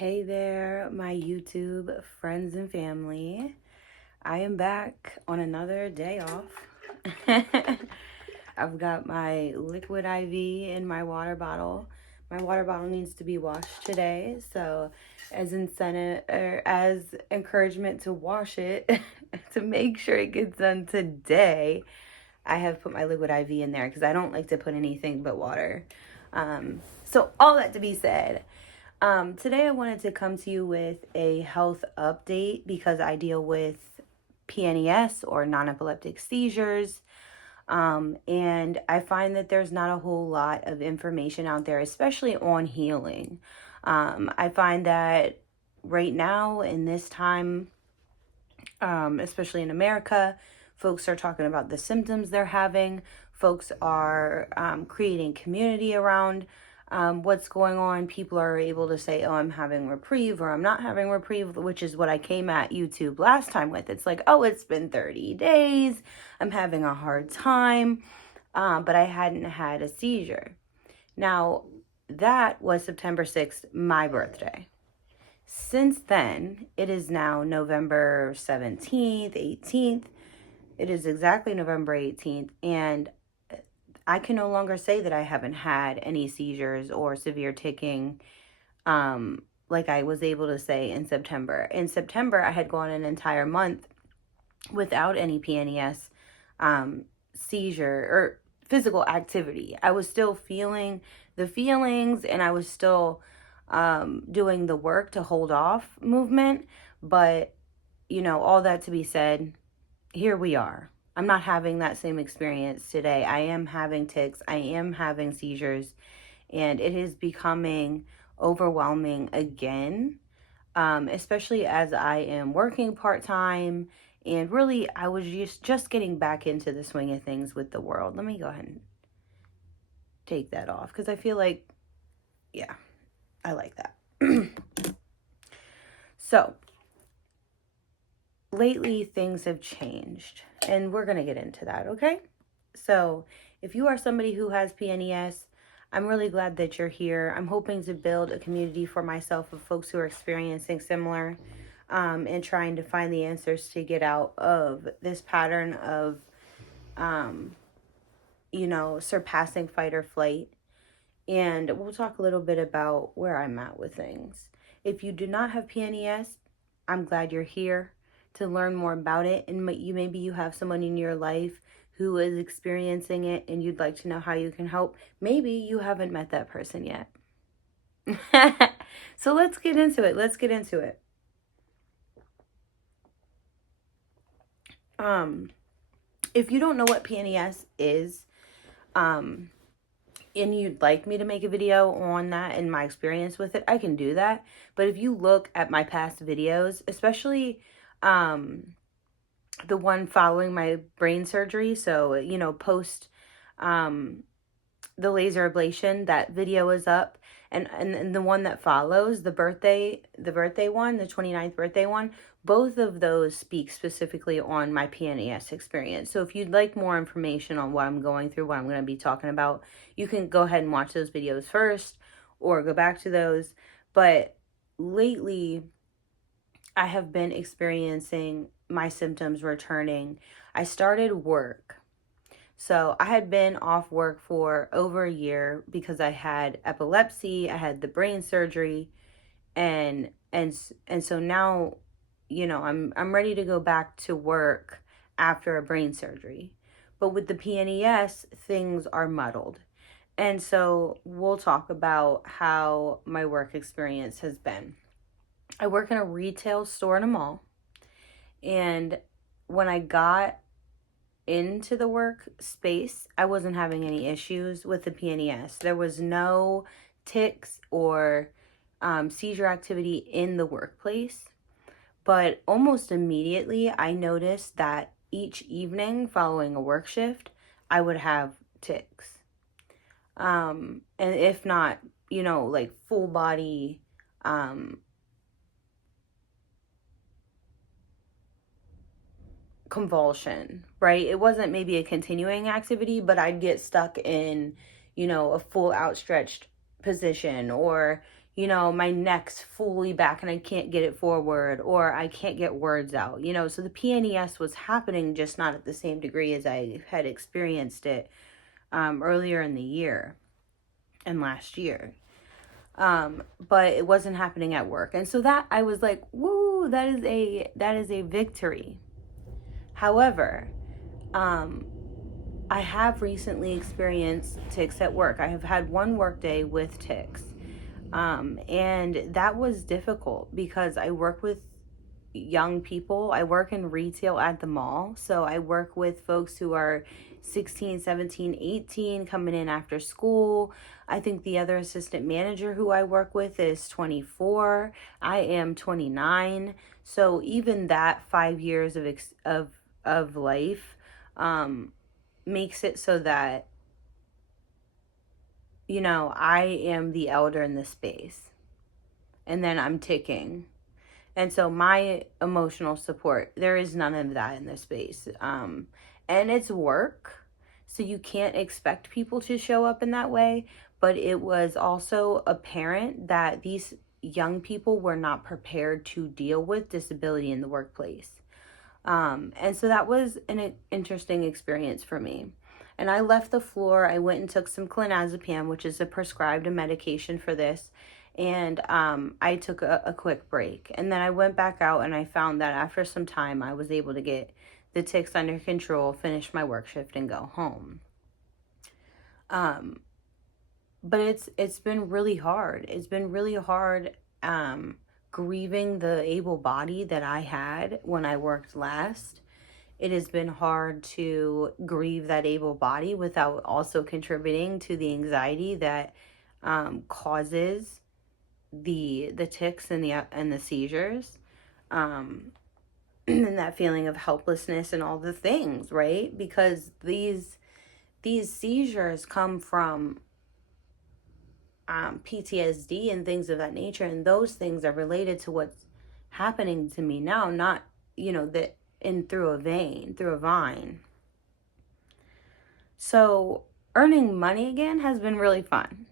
Hey there, my YouTube friends and family. I am back on another day off. I've got my liquid IV in my water bottle. My water bottle needs to be washed today, so as incentive or as encouragement to wash it to make sure it gets done today, I have put my liquid IV in there because I don't like to put anything but water. So all that to be said, today I wanted to come to you with a health update because I deal with PNES or non-epileptic seizures. And I find that there's not a whole lot of information out there, especially on healing. I find that right now in this time, especially in America, folks are talking about the symptoms they're having. Folks are creating community around what's going on. People are able to say, oh, I'm having reprieve or I'm not having reprieve, which is what I came at YouTube last time with. It's like, oh, it's been 30 days. I'm having a hard time, but I hadn't had a seizure. Now, that was September 6th, my birthday. Since then, it is now November 17th, 18th. It is exactly November 18th, and I can no longer say that I haven't had any seizures or severe ticking like I was able to say in September. In September, I had gone an entire month without any PNES seizure or physical activity. I was still feeling the feelings and I was still doing the work to hold off movement. But, all that to be said, here we are. I'm not having that same experience today. I am having tics. I am having seizures. And it is becoming overwhelming again, especially as I am working part-time. And really, I was just getting back into the swing of things with the world. Let me go ahead and take that off because I feel like, yeah, I like that. So, lately things have changed and we're going to get into that, okay? So, if you are somebody who has PNES, I'm really glad that you're here. I'm hoping to build a community for myself of folks who are experiencing similar and trying to find the answers to get out of this pattern of, surpassing fight or flight. And we'll talk a little bit about where I'm at with things. If you do not have PNES, I'm glad you're here to learn more about it. And maybe you have someone in your life who is experiencing it and you'd like to know how you can help. Maybe you haven't met that person yet. So let's get into it. If you don't know what PNES is, and you'd like me to make a video on that and my experience with it, I can do that. But if you look at my past videos, especially the one following my brain surgery, so, post the laser ablation, that video is up. And the one that follows, the birthday one, the 29th birthday one, both of those speak specifically on my PNES experience. So if you'd like more information on what I'm going through, what I'm going to be talking about, you can go ahead and watch those videos first or go back to those. But lately, I have been experiencing my symptoms returning. I started work. So I had been off work for over a year because I had epilepsy, I had the brain surgery, and so now, I'm ready to go back to work after a brain surgery. But with the PNES, things are muddled. And so we'll talk about how my work experience has been. I work in a retail store in a mall. And when I got into the workspace, I wasn't having any issues with the PNES. There was no tics or seizure activity in the workplace. But almost immediately, I noticed that each evening following a work shift, I would have tics. And if not, like full body convulsion, right? It wasn't maybe a continuing activity, but I'd get stuck in, a full outstretched position or, you know, my neck's fully back and I can't get it forward, or I can't get words out, you know. So the PNES was happening, just not at the same degree as I had experienced it earlier in the year and last year. But it wasn't happening at work. And so that I was like, woo, that is a victory. However, I have recently experienced tics at work. I have had one work day with tics. And that was difficult because I work with young people. I work in retail at the mall. So I work with folks who are 16, 17, 18 coming in after school. I think the other assistant manager who I work with is 24. I am 29. So even that 5 years of life makes it so that, you know, I am the elder in this space. And then I'm ticking. And so my emotional support, there is none of that in this space. And it's work. So you can't expect people to show up in that way. But it was also apparent that these young people were not prepared to deal with disability in the workplace. And so that was an interesting experience for me. And I left the floor. I went and took some clonazepam, which is a prescribed medication for this. And I took a quick break. And then I went back out and I found that after some time, I was able to get the tics under control, finish my work shift, and go home. But it's been really hard. It's been really hard grieving the able body that I had when I worked last. It has been hard to grieve that able body without also contributing to the anxiety that causes the tics and the seizures, and that feeling of helplessness and all the things, right? Because these seizures come from PTSD and things of that nature, and those things are related to what's happening to me now, not, you know, that in through a vine. So earning money again has been really fun.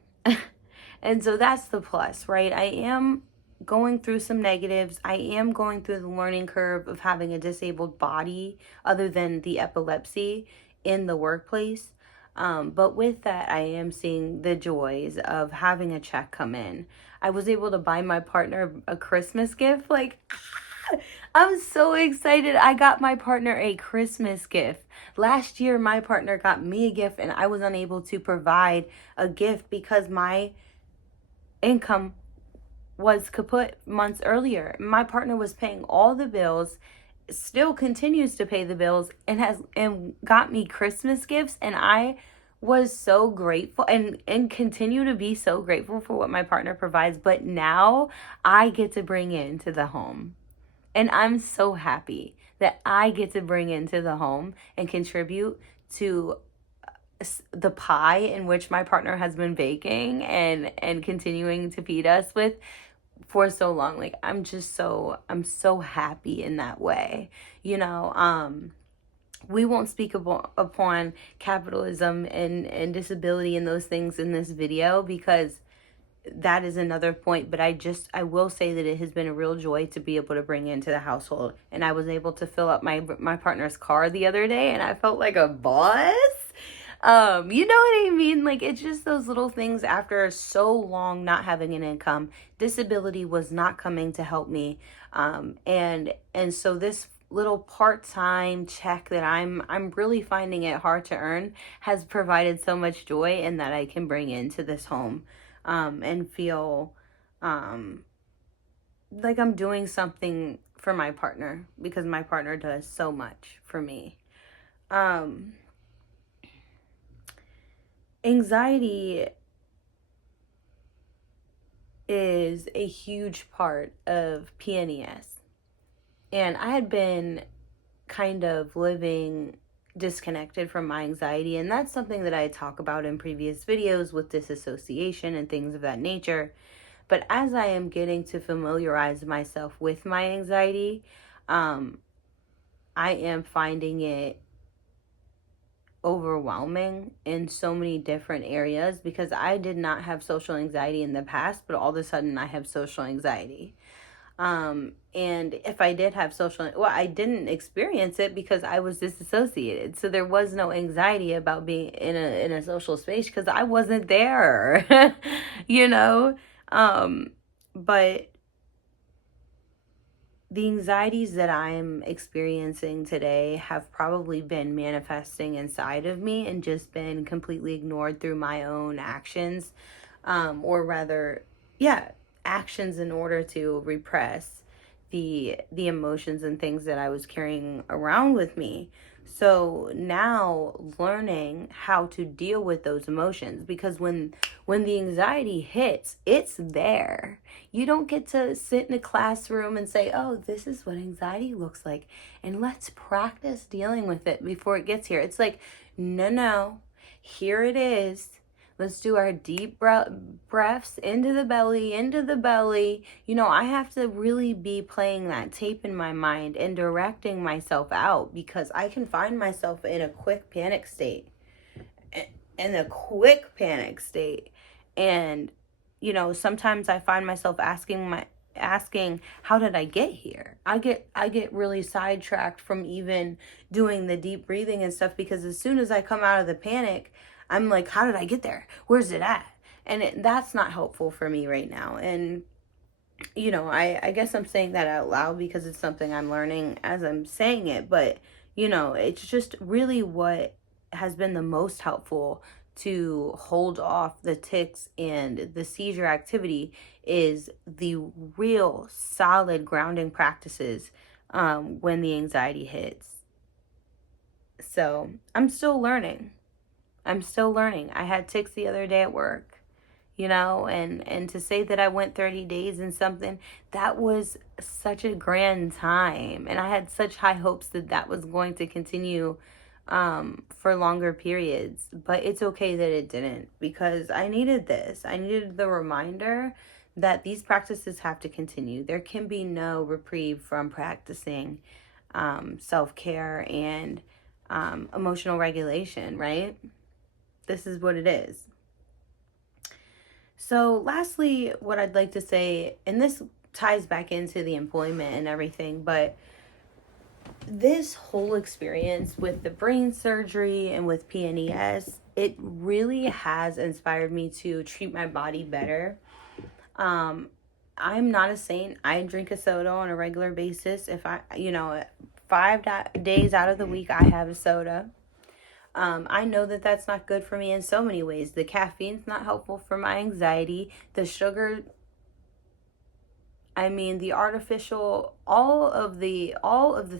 And so that's the plus, right? I am going through some negatives. I am going through the learning curve of having a disabled body other than the epilepsy in the workplace. But with that, I am seeing the joys of having a check come in. I was able to buy my partner a Christmas gift. Like, I'm so excited. I got my partner a Christmas gift. Last year, my partner got me a gift and I was unable to provide a gift because my income was kaput months earlier. My partner was paying all the bills, still continues to pay the bills, and got me Christmas gifts, and I was so grateful and continue to be so grateful for what my partner provides. But now I get to bring into the home. And I'm so happy that I get to bring into the home and contribute to the pie in which my partner has been baking and continuing to feed us with for so long. Like, I'm so happy in that way. You know, we won't speak upon capitalism and disability and those things in this video because that is another point, but I will say that it has been a real joy to be able to bring into the household. And I was able to fill up my partner's car the other day and I felt like a boss. You know what I mean? Like, it's just those little things after so long not having an income. Disability was not coming to help me. And so this little part-time check that I'm really finding it hard to earn has provided so much joy, and that I can bring into this home. And feel like I'm doing something for my partner because my partner does so much for me. Anxiety is a huge part of PNES. And I had been kind of living disconnected from my anxiety, and that's something that I talk about in previous videos with disassociation and things of that nature. But as I am getting to familiarize myself with my anxiety, I am finding it overwhelming in so many different areas, because I did not have social anxiety in the past, but all of a sudden I have social anxiety. And if I did have I didn't experience it because I was disassociated. So there was no anxiety about being in a social space because I wasn't there, you know? Um, but the anxieties that I'm experiencing today have probably been manifesting inside of me and just been completely ignored through my own actions, or rather, yeah, actions in order to repress the emotions and things that I was carrying around with me. So now learning how to deal with those emotions, because when the anxiety hits, it's there. You don't get to sit in a classroom and say, "Oh, this is what anxiety looks like, and let's practice dealing with it before it gets here." It's like, "No, no. Here it is. Let's do our deep breaths into the belly, into the belly." You know, I have to really be playing that tape in my mind and directing myself out, because I can find myself in a quick panic state. In a quick panic state. And, you know, sometimes I find myself asking, how did I get here? I get really sidetracked from even doing the deep breathing and stuff, because as soon as I come out of the panic, I'm like, how did I get there? Where's it at? And that's not helpful for me right now. And, you know, I guess I'm saying that out loud because it's something I'm learning as I'm saying it. But, you know, it's just really what has been the most helpful to hold off the tics and the seizure activity is the real solid grounding practices, when the anxiety hits. So I'm still learning. I'm still learning. I had tics the other day at work, you know, and to say that I went 30 days and something, that was such a grand time, and I had such high hopes that that was going to continue, for longer periods. But it's okay that it didn't, because I needed this. I needed the reminder that these practices have to continue. There can be no reprieve from practicing, self-care and, emotional regulation, right? This is what it is. So, lastly, what I'd like to say, and this ties back into the employment and everything, but this whole experience with the brain surgery and with PNES, it really has inspired me to treat my body better. I'm not a saint. I drink a soda on a regular basis. If I, you know, 5 days out of the week, I have a soda. I know that that's not good for me in so many ways. The caffeine's not helpful for my anxiety. The sugar, I mean, the artificial, all of the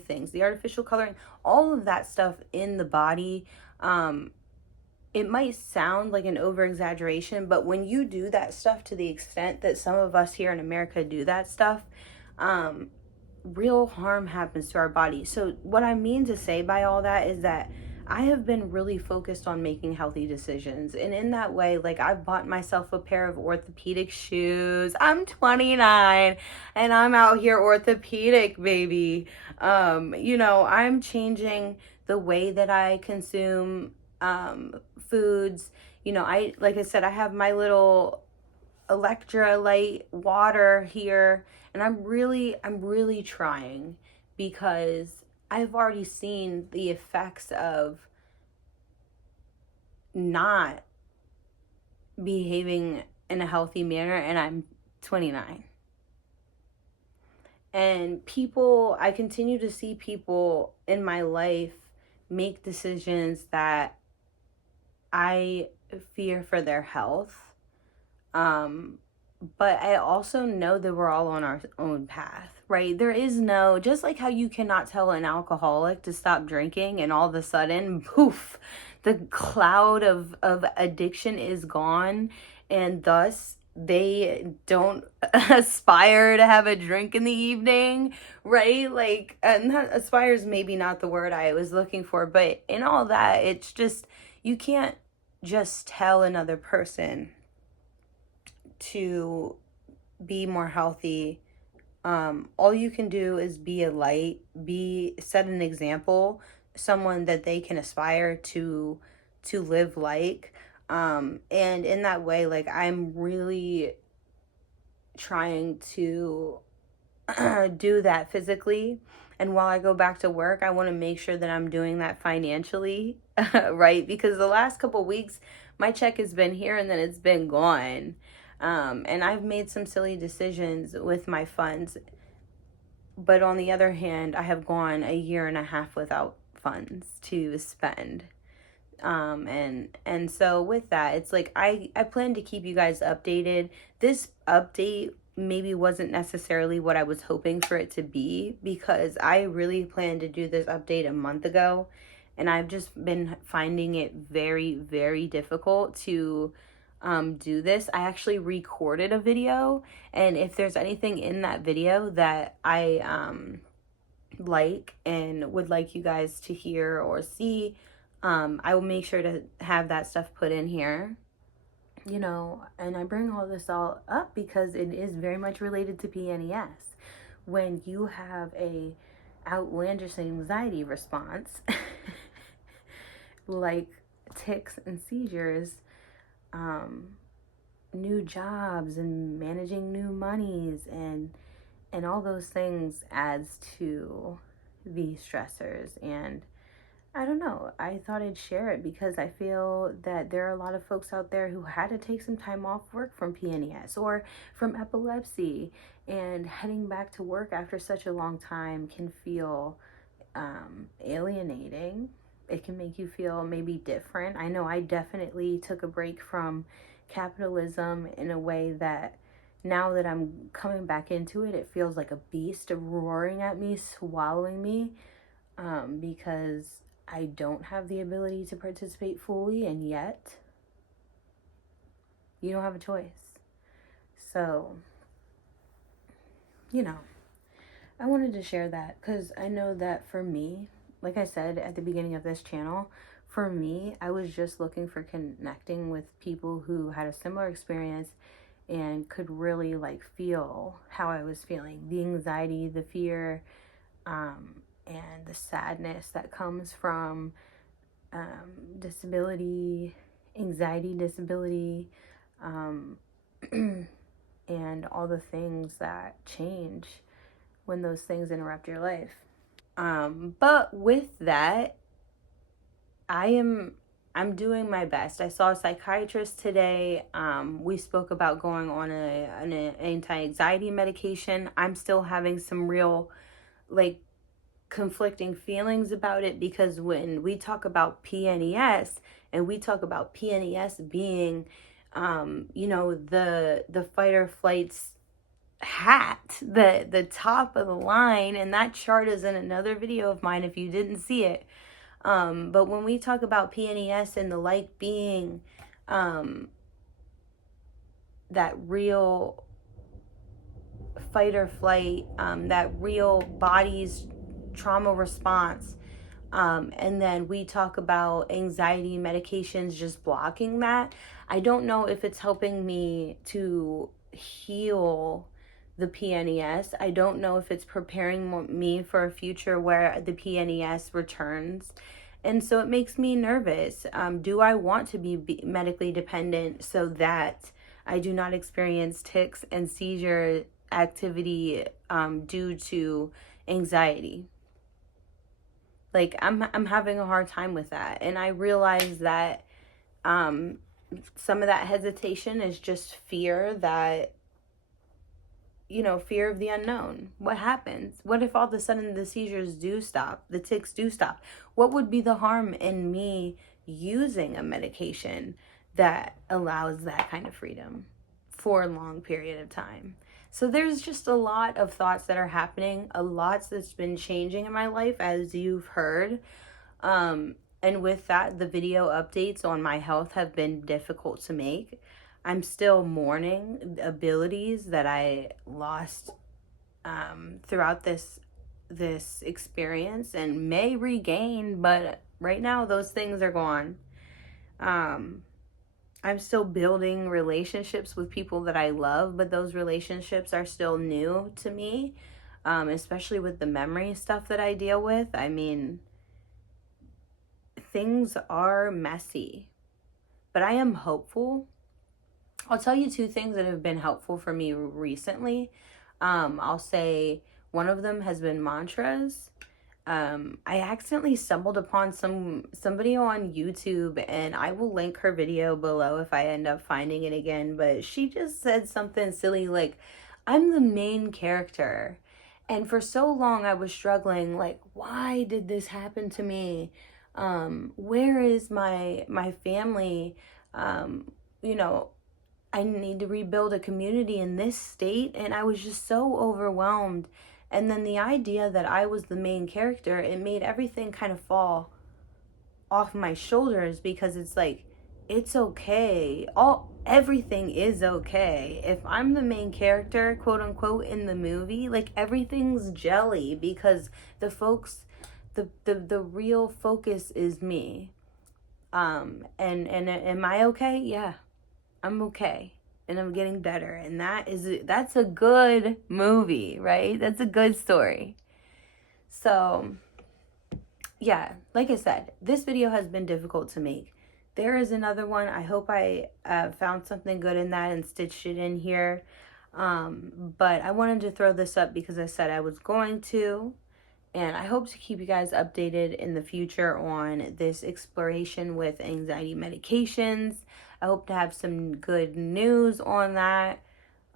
things, the artificial coloring, all of that stuff in the body. It might sound like an over exaggeration, but when you do that stuff to the extent that some of us here in America do that stuff, real harm happens to our body. So what I mean to say by all that is that I have been really focused on making healthy decisions. And in that way, like, I've bought myself a pair of orthopedic shoes. I'm 29 and I'm out here orthopedic, baby. You know, I'm changing the way that I consume, foods. You know, like I said, I have my little electrolyte water here, and I'm really trying, because I've already seen the effects of not behaving in a healthy manner, and I'm 29. And I continue to see people in my life make decisions that I fear for their health. But I also know that we're all on our own path, right? There is no, just like how you cannot tell an alcoholic to stop drinking and all of a sudden, poof, the cloud of addiction is gone, and thus they don't aspire to have a drink in the evening, right? Like, not, aspire is maybe not the word I was looking for, but in all that, it's just, you can't just tell another person to be more healthy. All you can do is be a light, set an example someone that they can aspire to live like. And in that way, like, I'm really trying to do that physically. And while I go back to work, I want to make sure that I'm doing that financially, right? Because the last couple weeks, my check has been here and then it's been gone. And I've made some silly decisions with my funds. But on the other hand, I have gone a year and a half without funds to spend. And so with that, it's like I plan to keep you guys updated. This update maybe wasn't necessarily what I was hoping for it to be, because I really planned to do this update a month ago, and I've just been finding it very, very difficult to do this. I actually recorded a video, and if there's anything in that video that I like and would like you guys to hear or see, I will make sure to have that stuff put in here. You know, and I bring all this all up because it is very much related to PNES. When you have a outlandish anxiety response, like tics and seizures, new jobs and managing new monies and all those things adds to these stressors. And I don't know, I thought I'd share it because I feel that there are a lot of folks out there who had to take some time off work from PNES or from epilepsy, and heading back to work after such a long time can feel alienating. It can make you feel maybe different. I know I definitely took a break from capitalism in a way that now that I'm coming back into it, it feels like a beast roaring at me, swallowing me, because I don't have the ability to participate fully, and yet you don't have a choice. So, you know, I wanted to share that because I know that for me, like I said at the beginning of this channel, for me, I was just looking for connecting with people who had a similar experience and could really like feel how I was feeling, the anxiety, the fear, and the sadness that comes from disability, anxiety disability, and all the things that change when those things interrupt your life. But with that, I'm doing my best. I saw a psychiatrist today. We spoke about going on an anti-anxiety medication. I'm still having some real like conflicting feelings about it, because when we talk about PNES and we talk about PNES being you know, the fight or flights hat, the top of the line, and that chart is in another video of mine if you didn't see it. But when we talk about PNES and the like being that real fight or flight, that real body's trauma response, and then we talk about anxiety medications just blocking that, I don't know if it's helping me to heal the PNES. I don't know if it's preparing me for a future where the PNES returns. And so it makes me nervous. Do I want to be medically dependent so that I do not experience tics and seizure activity due to anxiety? Like, I'm having a hard time with that. And I realize that some of that hesitation is just fear that, you know, fear of the unknown. What happens? What if all of a sudden the seizures do stop, the tics do stop? What would be the harm in me using a medication that allows that kind of freedom for a long period of time? So there's just a lot of thoughts that are happening, a lot that's been changing in my life, as you've heard. And with that, the video updates on my health have been difficult to make. I'm still mourning abilities that I lost throughout this experience and may regain, but right now those things are gone. I'm still building relationships with people that I love, but those relationships are still new to me, especially with the memory stuff that I deal with. I mean, things are messy, but I am hopeful. I'll tell you two things that have been helpful for me recently. I'll say one of them has been mantras. I accidentally stumbled upon somebody on YouTube, and I will link her video below if I end up finding it again, but she just said something silly like, I'm the main character. And for so long I was struggling, like, why did this happen to me? Where is my family? You know, I need to rebuild a community in this state, and I was just so overwhelmed. And then the idea that I was the main character, it made everything kind of fall off my shoulders, because it's like, it's okay. Everything is okay. If I'm the main character, quote unquote, in the movie, like, everything's jelly, because the real focus is me. And am I okay? Yeah, I'm okay. And I'm getting better. And that's a good movie, right? That's a good story. So, yeah, like I said, this video has been difficult to make. There is another one. I hope I found something good in that and stitched it in here. But I wanted to throw this up because I said I was going to. And I hope to keep you guys updated in the future on this exploration with anxiety medications. I hope to have some good news on that.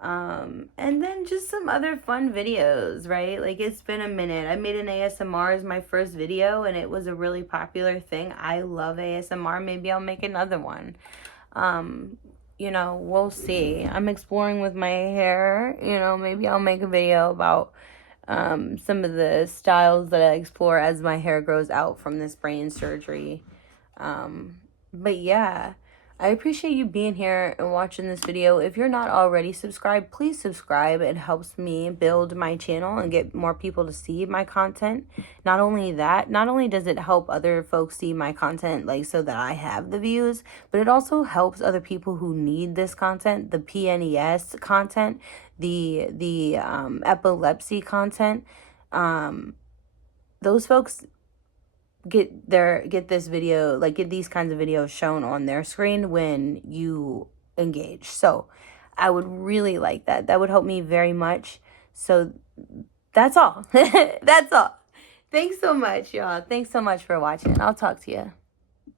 And then just some other fun videos, right? Like, it's been a minute. I made an ASMR as my first video, and it was a really popular thing. I love ASMR. Maybe I'll make another one. You know, we'll see. I'm exploring with my hair. You know, maybe I'll make a video about some of the styles that I explore as my hair grows out from this brain surgery. But yeah, I appreciate you being here and watching this video. If you're not already subscribed, please subscribe. It helps me build my channel and get more people to see my content. Not only that, not only does it help other folks see my content, like, so that I have the views, but it also helps other people who need this content, the PNES content, the epilepsy content. Those folks get this video, like, get these kinds of videos shown on their screen when you engage. So I would really like that. That would help me very much. So that's all. That's all. Thanks so much, y'all. Thanks so much for watching. I'll talk to you.